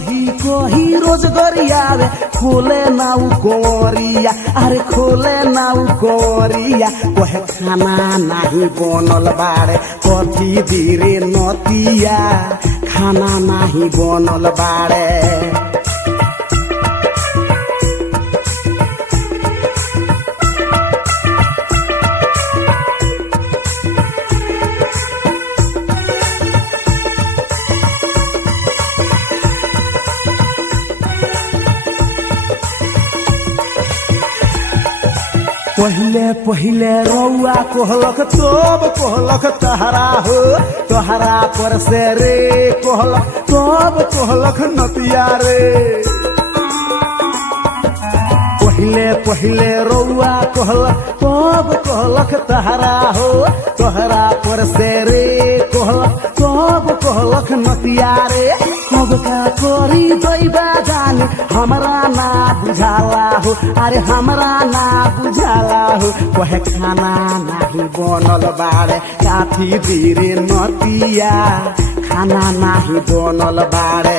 कही कही रोज गरियावे खोले नाउ कोरिया अरे खोले नाउ कोरिया कहे खाना नाही बनल बाड़े कथी धीरे नतिया खाना नाही बनल बाड़े पहिले पहिले रौआ कहलक तब कहलक तहरा हो तोहरा पर से रे कहलक तब कहलक नतिया रे पहिले पहिले रौआ कहलक तब कहलक तहरा हो तोहरा पर से रे कहलक तब कहलक नतिया रे अब का करी दैबा जाने हमरा ना बुझाला हो अरे हमरा ना बुझाला हो कहे खाना नाही बनल बाड़े काफी धीरे नतिया खाना नाही बनल बाड़े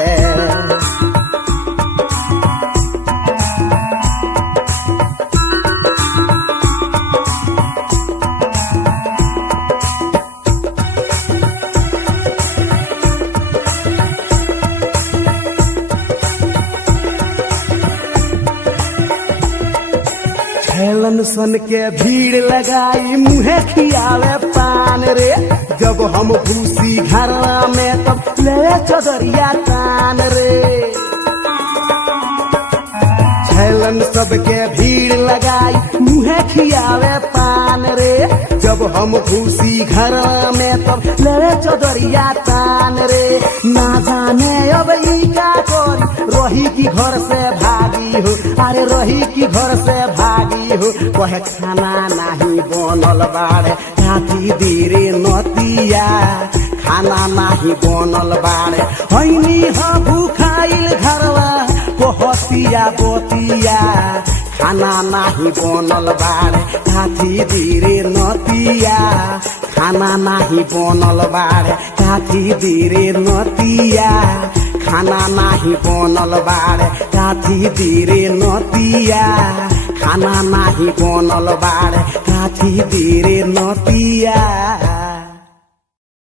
हेलन सन के भीड़ लगाई मुहे खियावे पान रे जब हम भूसी घरवा में तब ले चदरिया कान रे हेलन सबके भीड़ लगाई मुहे खियावे पान रे जब हम भूसी घरवा में तब ले चदरिया कान रे ना जाने अब ई का करी रही की घर से भागी हो अरे रही की घर से भागी हो कहे खाना नाही बनल बाड़े काफी धीरे नतिया खाना नाही बनल बाड़े हैनी ह भूखाइल घरवा कहतिया बतिया खाना नाही बनल बाड़े काफी धीरे नतिया खाना नाही बनल बाड़े काफी धीरे नतिया खाना नाही बनल बाड़े काफी धीरे नतिया खाना नाही बनल बाड़े काफी धीरे नतिया।